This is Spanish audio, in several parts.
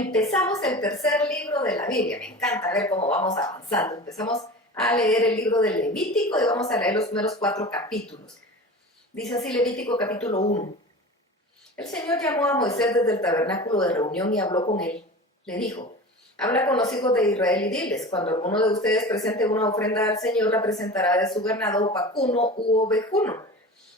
Empezamos el tercer libro de la Biblia. Me encanta ver cómo vamos avanzando. Empezamos a leer el libro de Levítico y vamos a leer los primeros 4 capítulos. Dice así Levítico capítulo 1. El Señor llamó a Moisés desde el tabernáculo de reunión y habló con él. Le dijo: habla con los hijos de Israel y diles: cuando alguno de ustedes presente una ofrenda al Señor, la presentará de su ganado vacuno u ovejuno.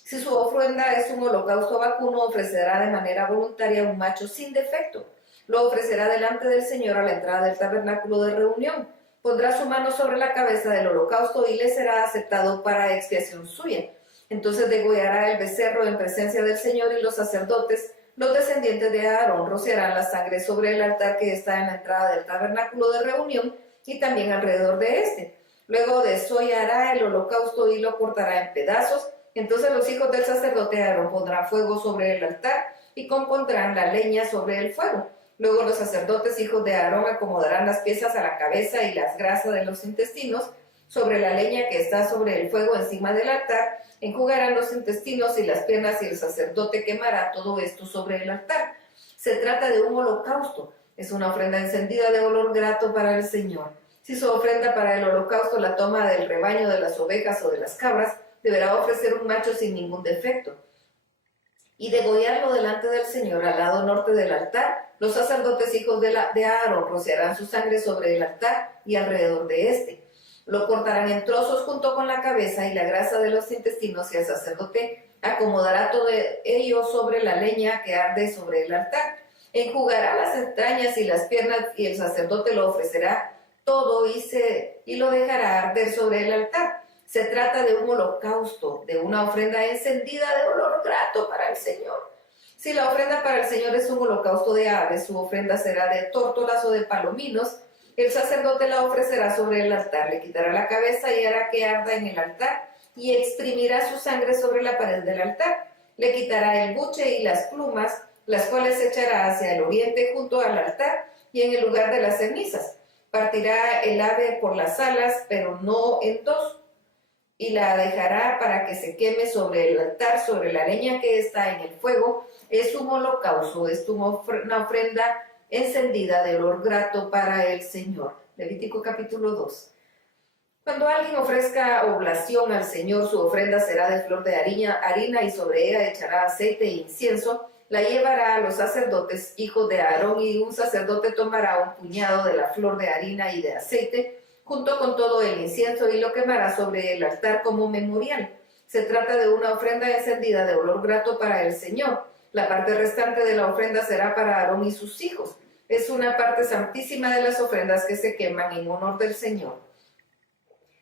Si su ofrenda es un holocausto vacuno, ofrecerá de manera voluntaria un macho sin defecto. Lo ofrecerá delante del Señor a la entrada del tabernáculo de reunión. Pondrá su mano sobre la cabeza del holocausto y le será aceptado para expiación suya. Entonces degollará el becerro en presencia del Señor, y los sacerdotes, los descendientes de Aarón, rociarán la sangre sobre el altar que está en la entrada del tabernáculo de reunión y también alrededor de este. Luego desollará el holocausto y lo cortará en pedazos. Entonces los hijos del sacerdote Aarón pondrán fuego sobre el altar y compondrán la leña sobre el fuego. Luego los sacerdotes hijos de Aarón acomodarán las piezas a la cabeza y las grasas de los intestinos sobre la leña que está sobre el fuego encima del altar. Enjugarán los intestinos y las piernas, y el sacerdote quemará todo esto sobre el altar. Se trata de un holocausto. Es una ofrenda encendida de olor grato para el Señor. Si su ofrenda para el holocausto la toma del rebaño de las ovejas o de las cabras, deberá ofrecer un macho sin ningún defecto y degollarlo delante del Señor al lado norte del altar. Los sacerdotes hijos de Aarón rociarán su sangre sobre el altar y alrededor de este. Lo cortarán en trozos junto con la cabeza y la grasa de los intestinos, y el sacerdote acomodará todo ello sobre la leña que arde sobre el altar. Enjugará las entrañas y las piernas, y el sacerdote lo ofrecerá todo y lo dejará arder sobre el altar. Se trata de un holocausto, de una ofrenda encendida de olor grato para el Señor. Si la ofrenda para el Señor es un holocausto de aves, su ofrenda será de tórtolas o de palominos. El sacerdote la ofrecerá sobre el altar, le quitará la cabeza y hará que arda en el altar, y exprimirá su sangre sobre la pared del altar. Le quitará el buche y las plumas, las cuales echará hacia el oriente junto al altar y en el lugar de las cenizas. Partirá el ave por las alas, pero no en dos, y la dejará para que se queme sobre el altar, sobre la leña que está en el fuego. Es un holocausto, es una ofrenda encendida de olor grato para el Señor. Levítico capítulo 2. Cuando alguien ofrezca oblación al Señor, su ofrenda será de flor de harina, y sobre ella echará aceite e incienso. La llevará a los sacerdotes hijos de Aarón, y un sacerdote tomará un puñado de la flor de harina y de aceite, junto con todo el incienso, y lo quemará sobre el altar como memorial. Se trata de una ofrenda encendida de olor grato para el Señor. La parte restante de la ofrenda será para Aarón y sus hijos. Es una parte santísima de las ofrendas que se queman en honor del Señor.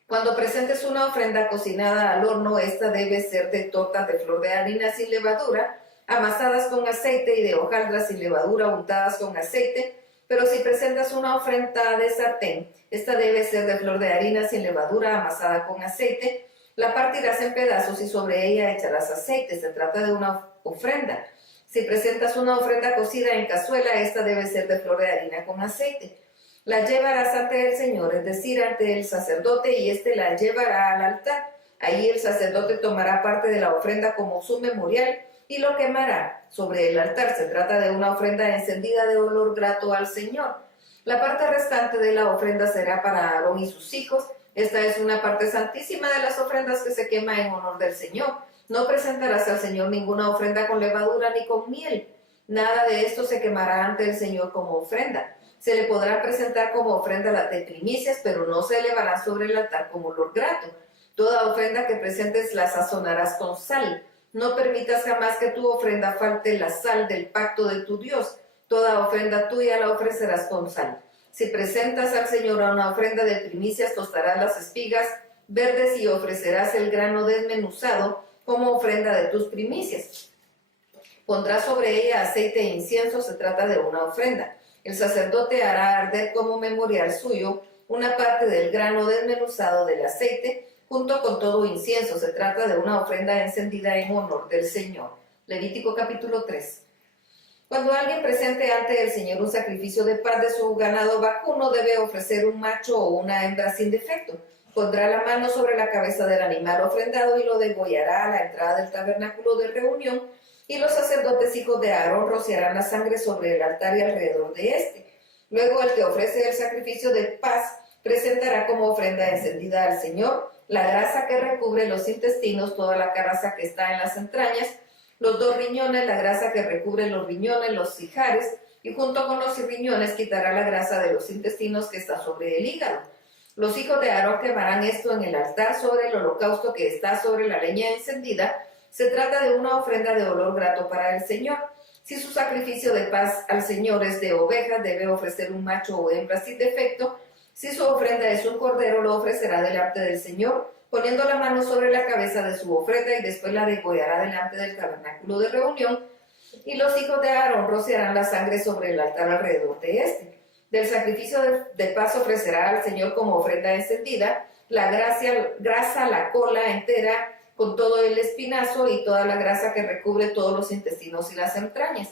Cuando presentes una ofrenda cocinada al horno, esta debe ser de tortas de flor de harina sin levadura, amasadas con aceite, y de hojaldras sin levadura, untadas con aceite. Pero si presentas una ofrenda de sartén, esta debe ser de flor de harina sin levadura, amasada con aceite. La partirás en pedazos y sobre ella echarás aceite. Se trata de una ofrenda. Si presentas una ofrenda cocida en cazuela, esta debe ser de flor de harina con aceite. La llevarás ante el Señor, es decir, ante el sacerdote, y éste la llevará al altar. Allí el sacerdote tomará parte de la ofrenda como su memorial y lo quemará sobre el altar. Se trata de una ofrenda encendida de olor grato al Señor. La parte restante de la ofrenda será para Aarón y sus hijos. Esta es una parte santísima de las ofrendas que se quema en honor del Señor. No presentarás al Señor ninguna ofrenda con levadura ni con miel. Nada de esto se quemará ante el Señor como ofrenda. Se le podrá presentar como ofrenda de primicias, pero no se elevará sobre el altar como olor grato. Toda ofrenda que presentes la sazonarás con sal. No permitas jamás que tu ofrenda falte la sal del pacto de tu Dios. Toda ofrenda tuya la ofrecerás con sal. Si presentas al Señor una ofrenda de primicias, tostarás las espigas verdes y ofrecerás el grano desmenuzado como ofrenda de tus primicias. Pondrás sobre ella aceite e incienso. Se trata de una ofrenda. El sacerdote hará arder como memorial suyo una parte del grano desmenuzado del aceite, junto con todo incienso. Se trata de una ofrenda encendida en honor del Señor. Levítico capítulo 3. Cuando alguien presente ante el Señor un sacrificio de paz de su ganado vacuno, debe ofrecer un macho o una hembra sin defecto. Pondrá la mano sobre la cabeza del animal ofrendado y lo degollará a la entrada del tabernáculo de reunión, y los sacerdotes hijos de Aarón rociarán la sangre sobre el altar y alrededor de este. Luego el que ofrece el sacrificio de paz presentará como ofrenda encendida al Señor la grasa que recubre los intestinos, toda la grasa que está en las entrañas, los 2 riñones, la grasa que recubre los riñones, los ijares, y junto con los riñones quitará la grasa de los intestinos que está sobre el hígado. Los hijos de Aarón quemarán esto en el altar sobre el holocausto que está sobre la leña encendida. Se trata de una ofrenda de olor grato para el Señor. Si su sacrificio de paz al Señor es de ovejas, debe ofrecer un macho o hembra sin defecto. Si su ofrenda es un cordero, lo ofrecerá delante del Señor, poniendo la mano sobre la cabeza de su ofrenda y después la degollará delante del tabernáculo de reunión. Y los hijos de Aarón rociarán la sangre sobre el altar alrededor de este. Del sacrificio de paz ofrecerá al Señor como ofrenda encendida la grasa, la cola entera, con todo el espinazo y toda la grasa que recubre todos los intestinos y las entrañas,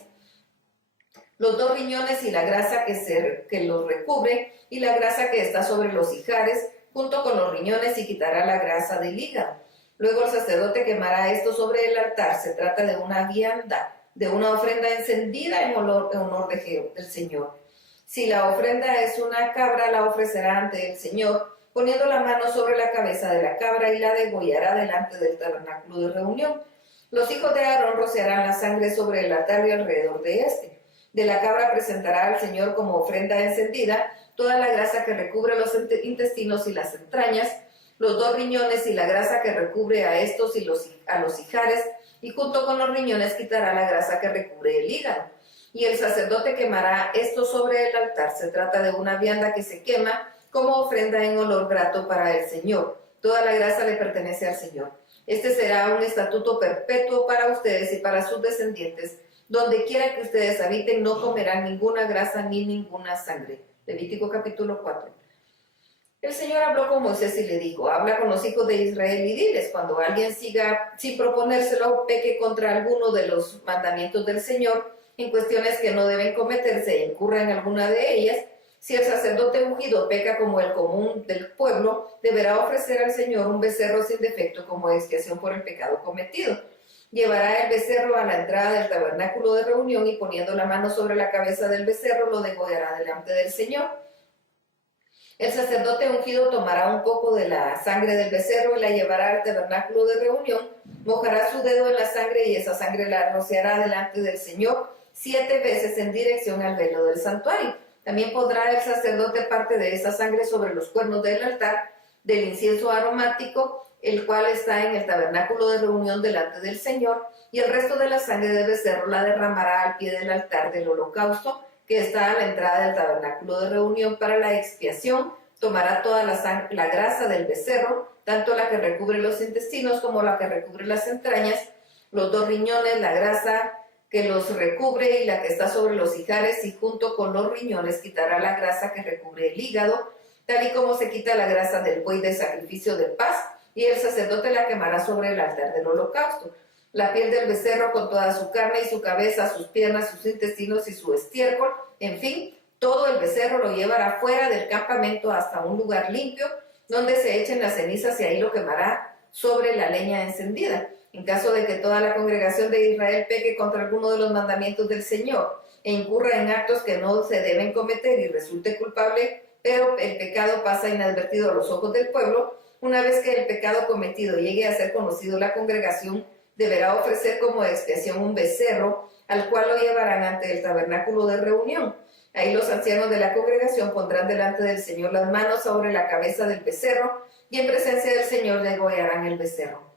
los 2 riñones y la grasa que los recubre, y la grasa que está sobre los ijares, junto con los riñones, y quitará la grasa del hígado. Luego el sacerdote quemará esto sobre el altar. Se trata de una vianda, de una ofrenda encendida en honor del Señor. Si la ofrenda es una cabra, la ofrecerá ante el Señor, poniendo la mano sobre la cabeza de la cabra, y la degollará delante del tabernáculo de reunión. Los hijos de Aarón rociarán la sangre sobre el altar y alrededor de este. De la cabra presentará al Señor como ofrenda encendida toda la grasa que recubre los intestinos y las entrañas, los 2 riñones y la grasa que recubre a estos y a los ijares, y junto con los riñones quitará la grasa que recubre el hígado. Y el sacerdote quemará esto sobre el altar. Se trata de una vianda que se quema como ofrenda en olor grato para el Señor. Toda la grasa le pertenece al Señor. Este será un estatuto perpetuo para ustedes y para sus descendientes. Donde quiera que ustedes habiten, no comerán ninguna grasa ni ninguna sangre. Levítico capítulo 4. El Señor habló con Moisés y le dijo: habla con los hijos de Israel y diles: cuando alguien siga sin proponérselo, peque contra alguno de los mandamientos del Señor, en cuestiones que no deben cometerse e incurra en alguna de ellas, si el sacerdote ungido peca como el común del pueblo, deberá ofrecer al Señor un becerro sin defecto como expiación por el pecado cometido. Llevará el becerro a la entrada del tabernáculo de reunión y, poniendo la mano sobre la cabeza del becerro, lo degollará delante del Señor. El sacerdote ungido tomará un poco de la sangre del becerro y la llevará al tabernáculo de reunión, mojará su dedo en la sangre y esa sangre la rociará delante del Señor 7 veces en dirección al velo del santuario. También pondrá el sacerdote parte de esa sangre sobre los cuernos del altar del incienso aromático, el cual está en el tabernáculo de reunión delante del Señor, y el resto de la sangre del becerro la derramará al pie del altar del holocausto, que está a la entrada del tabernáculo de reunión para la expiación. Tomará toda la grasa del becerro, tanto la que recubre los intestinos como la que recubre las entrañas, los 2 riñones, la grasa que los recubre y la que está sobre los ijares, y junto con los riñones quitará la grasa que recubre el hígado, tal y como se quita la grasa del buey de sacrificio de paz, y el sacerdote la quemará sobre el altar del holocausto. La piel del becerro con toda su carne y su cabeza, sus piernas, sus intestinos y su estiércol, en fin, todo el becerro lo llevará fuera del campamento hasta un lugar limpio, donde se echen las cenizas, y ahí lo quemará sobre la leña encendida. En caso de que toda la congregación de Israel peque contra alguno de los mandamientos del Señor e incurra en actos que no se deben cometer y resulte culpable, pero el pecado pasa inadvertido a los ojos del pueblo, una vez que el pecado cometido llegue a ser conocido, la congregación deberá ofrecer como expiación un becerro, al cual lo llevarán ante el tabernáculo de reunión. Ahí los ancianos de la congregación pondrán delante del Señor las manos sobre la cabeza del becerro, y en presencia del Señor degollarán el becerro.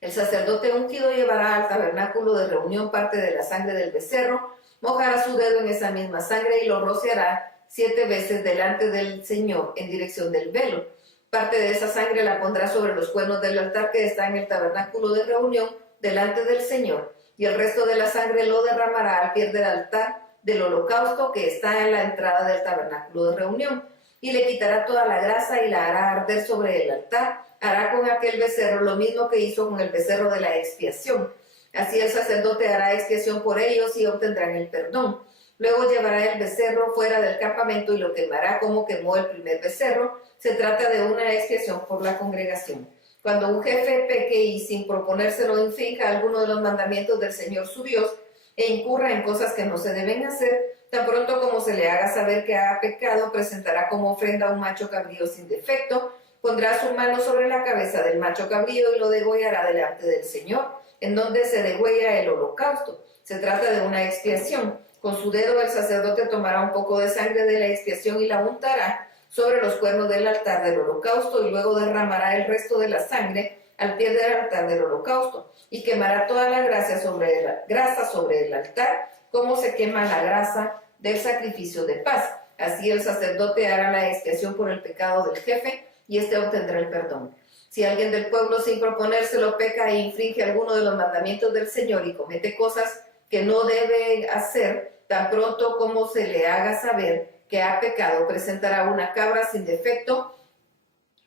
El sacerdote ungido llevará al tabernáculo de reunión parte de la sangre del becerro, mojará su dedo en esa misma sangre y lo rociará 7 veces delante del Señor en dirección del velo. Parte de esa sangre la pondrá sobre los cuernos del altar que está en el tabernáculo de reunión delante del Señor, y el resto de la sangre lo derramará al pie del altar del holocausto que está en la entrada del tabernáculo de reunión, y le quitará toda la grasa y la hará arder sobre el altar. Hará con aquel becerro lo mismo que hizo con el becerro de la expiación. Así el sacerdote hará expiación por ellos y obtendrán el perdón. Luego llevará el becerro fuera del campamento y lo quemará como quemó el primer becerro. Se trata de una expiación por la congregación. Cuando un jefe peque y sin proponérselo infrinja alguno de los mandamientos del Señor su Dios, e incurra en cosas que no se deben hacer, tan pronto como se le haga saber que ha pecado, presentará como ofrenda un macho cabrío sin defecto, pondrá su mano sobre la cabeza del macho cabrío y lo degollará delante del Señor, en donde se degüella el holocausto. Se trata de una expiación. Con su dedo el sacerdote tomará un poco de sangre de la expiación y la untará sobre los cuernos del altar del holocausto y luego derramará el resto de la sangre al pie del altar del holocausto y quemará toda la grasa sobre el altar, como se quema la grasa del sacrificio de paz. Así el sacerdote hará la expiación por el pecado del jefe y éste obtendrá el perdón. Si alguien del pueblo sin proponérselo peca e infringe alguno de los mandamientos del Señor y comete cosas que no debe hacer, tan pronto como se le haga saber que ha pecado, presentará una cabra sin defecto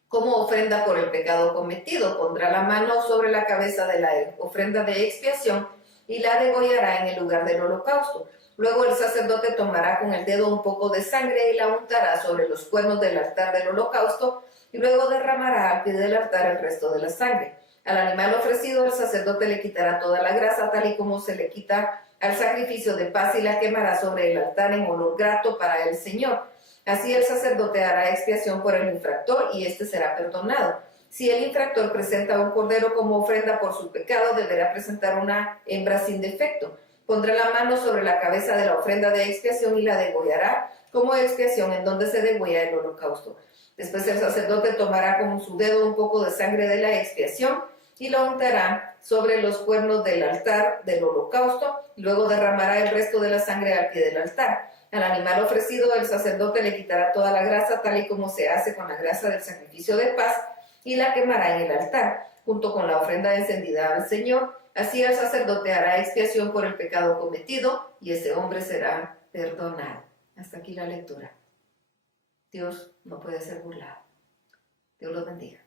como ofrenda por el pecado cometido. Pondrá la mano sobre la cabeza de la ofrenda de expiación y la degollará en el lugar del holocausto. Luego el sacerdote tomará con el dedo un poco de sangre y la untará sobre los cuernos del altar del holocausto y luego derramará al pie del altar el resto de la sangre. Al animal ofrecido el sacerdote le quitará toda la grasa tal y como se le quita al sacrificio de paz y la quemará sobre el altar en olor grato para el Señor. Así el sacerdote hará expiación por el infractor y éste será perdonado. Si el infractor presenta un cordero como ofrenda por su pecado, deberá presentar una hembra sin defecto. Pondrá la mano sobre la cabeza de la ofrenda de expiación y la degollará como expiación en donde se degüella el holocausto. Después el sacerdote tomará con su dedo un poco de sangre de la expiación y lo untará sobre los cuernos del altar del holocausto, y luego derramará el resto de la sangre al pie del altar. Al animal ofrecido el sacerdote le quitará toda la grasa, tal y como se hace con la grasa del sacrificio de paz, y la quemará en el altar, junto con la ofrenda encendida al Señor. Así el sacerdote hará expiación por el pecado cometido, y ese hombre será perdonado. Hasta aquí la lectura. Dios no puede ser burlado. Dios los bendiga.